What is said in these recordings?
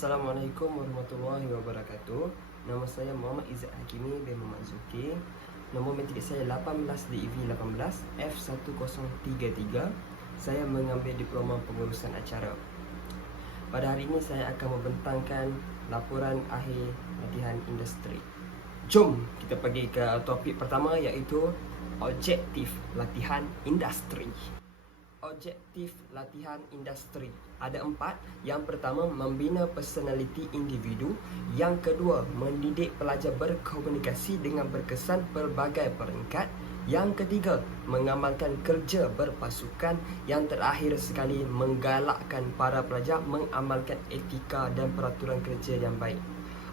Assalamualaikum warahmatullahi wabarakatuh. Nama saya Muhammad Izzat Hakimi bin Muhammad Zuki. Nombor matrik saya 18 DEV 18 F1033. Saya mengambil diploma pengurusan acara. Pada hari ini saya akan membentangkan laporan akhir latihan industri. Jom kita pergi ke topik pertama, iaitu objektif latihan industri. Objektif latihan industri ada 4. Yang pertama, membina personaliti individu. Yang kedua, mendidik pelajar berkomunikasi dengan berkesan pelbagai peringkat. Yang ketiga, mengamalkan kerja berpasukan. Yang terakhir sekali, menggalakkan para pelajar mengamalkan etika dan peraturan kerja yang baik.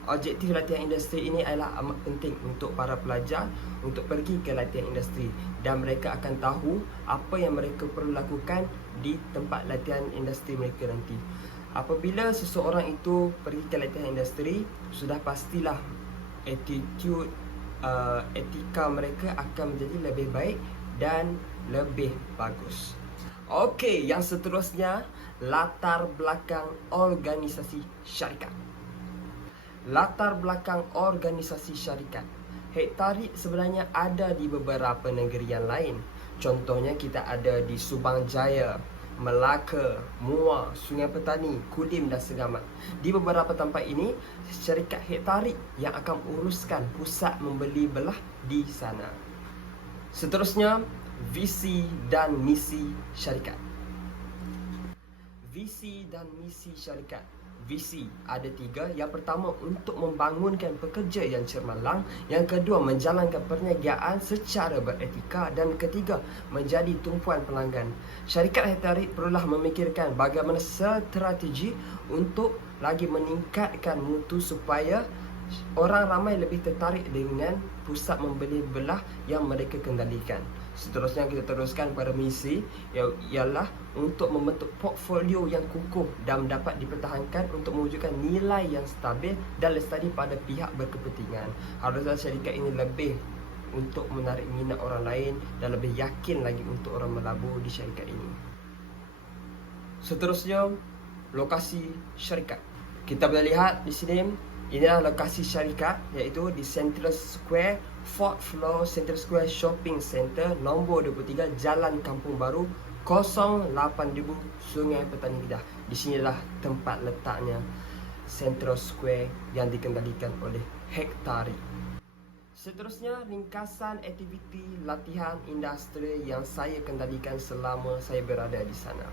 Objektif latihan industri ini adalah amat penting untuk para pelajar untuk pergi ke latihan industri, dan mereka akan tahu apa yang mereka perlu lakukan di tempat latihan industri mereka nanti. Apabila seseorang itu pergi ke latihan industri, sudah pastilah attitude, etika mereka akan menjadi lebih baik dan lebih bagus. Okey, yang seterusnya, latar belakang organisasi syarikat. Latar belakang organisasi syarikat. Hek Tarikh sebenarnya ada di beberapa negeri yang lain. Contohnya kita ada di Subang Jaya, Melaka, Muar, Sungai Petani, Kudim dan Segamat. Di beberapa tempat ini, syarikat Hek Tarikh yang akan uruskan pusat membeli belah di sana. Seterusnya, visi dan misi syarikat. Visi dan misi syarikat. Visi ada 3. Yang pertama, untuk membangunkan pekerja yang cemerlang. Yang kedua, menjalankan perniagaan secara beretika. Dan ketiga, menjadi tumpuan pelanggan. Syarikat Hek Tarikh perlulah memikirkan bagaimana strategi untuk lagi meningkatkan mutu supaya orang ramai lebih tertarik dengan pusat membeli belah yang mereka kendalikan. Seterusnya kita teruskan pada misi, ialah untuk membentuk portfolio yang kukuh dan dapat dipertahankan untuk mewujudkan nilai yang stabil dan lestari pada pihak berkepentingan. Harusnya syarikat ini lebih untuk menarik minat orang lain dan lebih yakin lagi untuk orang melabur di syarikat ini. Seterusnya, lokasi syarikat. Kita boleh lihat di sini, inilah lokasi syarikat, iaitu di Central Square, 4th floor Central Square Shopping Center, nombor 23, Jalan Kampung Baru, 08000, Sungai Petani Kedah. Di sinilah tempat letaknya Central Square yang dikendalikan oleh Hek Tarikh. Seterusnya, ringkasan aktiviti latihan industri yang saya kendalikan selama saya berada di sana.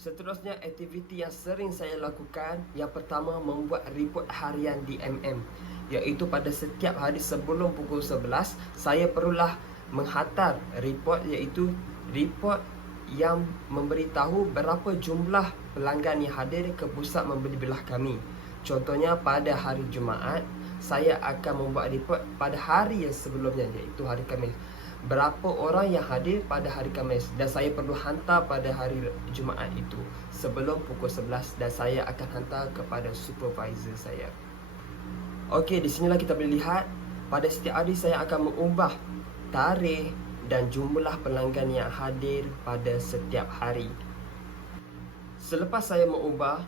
Seterusnya, aktiviti yang sering saya lakukan. Yang pertama, membuat report harian di MM, iaitu pada setiap hari sebelum pukul 11, saya perlulah menghantar report, iaitu report yang memberitahu berapa jumlah pelanggan yang hadir ke pusat membeli belah kami. Contohnya, pada hari Jumaat, saya akan membuat report pada hari yang sebelumnya, iaitu hari Khamis. Berapa orang yang hadir pada hari Khamis, dan saya perlu hantar pada hari Jumaat itu sebelum pukul 11, dan saya akan hantar kepada supervisor saya. Okey, di sinilah kita boleh lihat pada setiap hari saya akan mengubah tarikh dan jumlah pelanggan yang hadir pada setiap hari. Selepas saya mengubah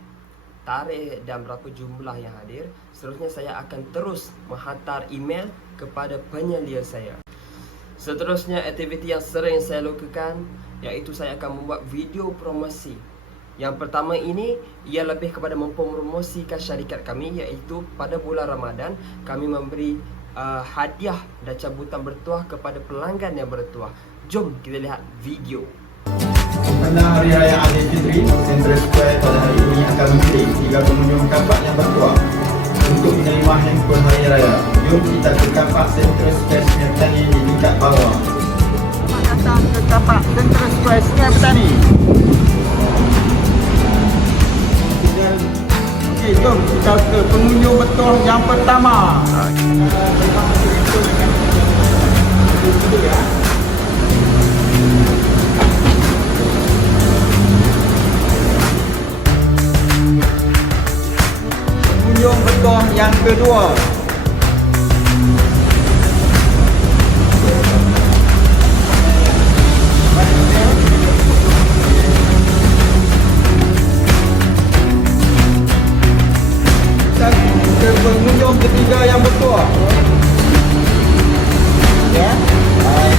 tarikh dan berapa jumlah yang hadir, seterusnya saya akan terus menghantar email kepada penyelia saya. Seterusnya, aktiviti yang sering saya lakukan, iaitu saya akan membuat video promosi. Yang pertama ini, ia lebih kepada mempromosikan syarikat kami, iaitu pada bulan Ramadan kami memberi hadiah dan cabutan bertuah kepada pelanggan yang bertuah. Jom kita lihat video. Pada Hari Raya Aidilfitri, Central Square pada hari ini akan mengirim 3 pengunjung kapak yang bertuah untuk menerima handphone Hari Raya. Jom kita ke kapak Central Square Sungai Petani di tingkat bawah. Selamat datang ke kapak Central Square Sungai Petani. Okey, jom kita ke pengunjung bertuah yang pertama. Pengunjung bertuah yang kedua. pengunjung ketiga yang bertuah. Ya,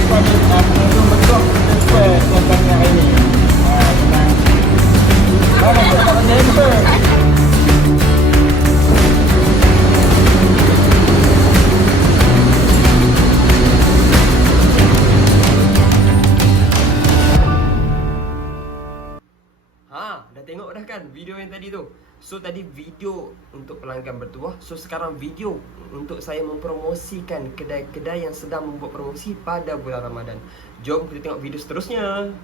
pengunjung bertuah Center Square contohnya hari ini. Tenang. Mana kita jumpa? Dah tengok dah kan video yang tadi tu. So tadi video untuk pelanggan bertuah. So sekarang video untuk saya mempromosikan kedai-kedai yang sedang membuat promosi pada bulan Ramadan. Jom kita tengok video seterusnya.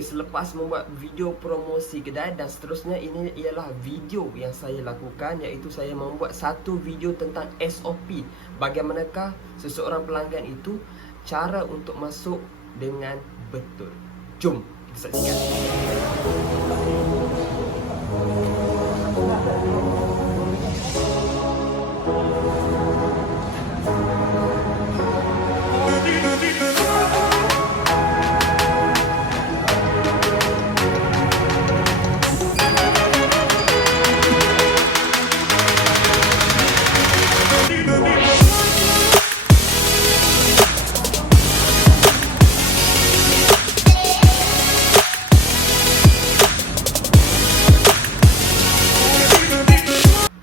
Selepas membuat video promosi kedai dan seterusnya, ini ialah video yang saya lakukan, iaitu saya membuat satu video tentang SOP bagaimanakah seseorang pelanggan itu cara untuk masuk dengan betul. Jom kita saksikan.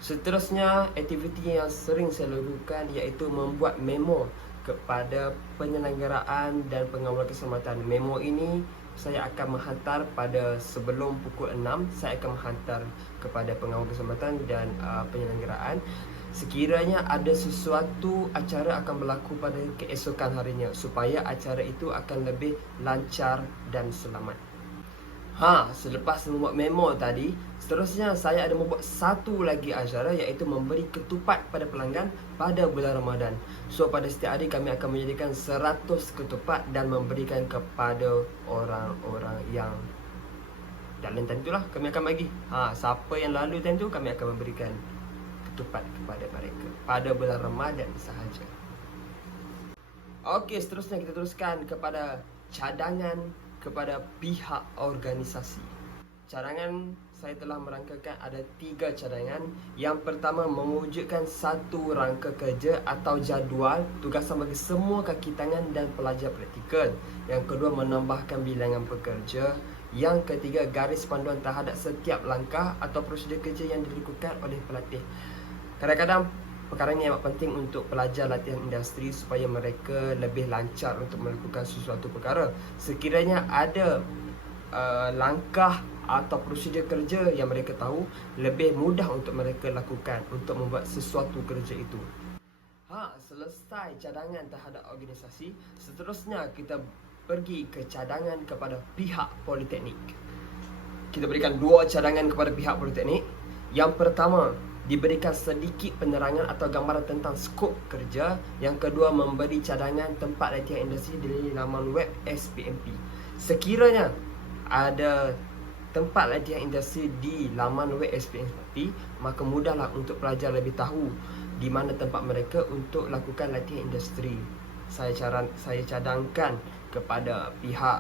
Seterusnya, aktiviti yang sering saya lakukan iaitu membuat memo kepada penyelenggaraan dan pengawal keselamatan. Memo ini saya akan menghantar pada sebelum pukul 6. Saya akan menghantar kepada pengawal keselamatan dan penyelenggaraan. Sekiranya ada sesuatu acara akan berlaku pada keesokan harinya, supaya acara itu akan lebih lancar dan selamat. Selepas membuat memo tadi, seterusnya saya ada membuat satu lagi acara, iaitu memberi ketupat pada pelanggan pada bulan Ramadan. So pada setiap hari kami akan menyediakan 100 ketupat dan memberikan kepada orang-orang yang dalam time tu lah kami akan bagi. Siapa yang lalu time tu, kami akan memberikan ketupat kepada mereka pada bulan Ramadan sahaja. Okey, seterusnya kita teruskan kepada cadangan kepada pihak organisasi. Cadangan saya telah merangkakan ada 3 cadangan. Yang pertama, mewujudkan satu rangka kerja atau jadual tugasan bagi semua kaki tangan dan pelajar praktikal. Yang kedua, menambahkan bilangan pekerja. Yang ketiga, garis panduan terhadap setiap langkah atau prosedur kerja yang dilakukan oleh pelatih. Kadang-kadang perkara ini amat penting untuk pelajar latihan industri supaya mereka lebih lancar untuk melakukan sesuatu perkara. Sekiranya ada langkah atau prosedur kerja yang mereka tahu, lebih mudah untuk mereka lakukan untuk membuat sesuatu kerja itu. Selesai cadangan terhadap organisasi, seterusnya kita pergi ke cadangan kepada pihak politeknik. Kita berikan 2 cadangan kepada pihak politeknik. Yang pertama, diberikan sedikit penerangan atau gambaran tentang skop kerja. Yang kedua, memberi cadangan tempat latihan industri di laman web SPMP. Sekiranya ada tempat latihan industri di laman web SPMP, maka mudahlah untuk pelajar lebih tahu di mana tempat mereka untuk lakukan latihan industri. Saya cadangkan kepada pihak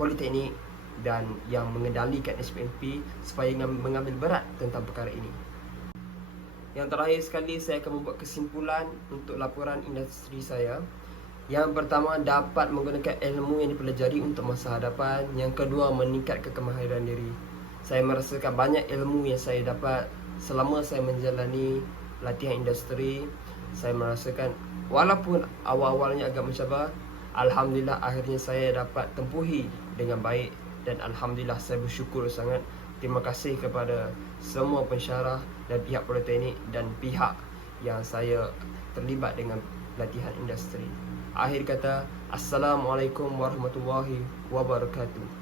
politeknik dan yang mengendalikan SPMP supaya mengambil berat tentang perkara ini. Yang terakhir sekali, saya akan membuat kesimpulan untuk laporan industri saya. Yang pertama, dapat menggunakan ilmu yang dipelajari untuk masa hadapan. Yang kedua, meningkatkan kemahiran diri. Saya merasakan banyak ilmu yang saya dapat selama saya menjalani latihan industri. Saya merasakan walaupun awal-awalnya agak mencabar, Alhamdulillah akhirnya saya dapat tempuhi dengan baik, dan Alhamdulillah saya bersyukur sangat. Terima kasih kepada semua pensyarah dan pihak politeknik dan pihak yang saya terlibat dengan pelatihan industri. Akhir kata, Assalamualaikum warahmatullahi wabarakatuh.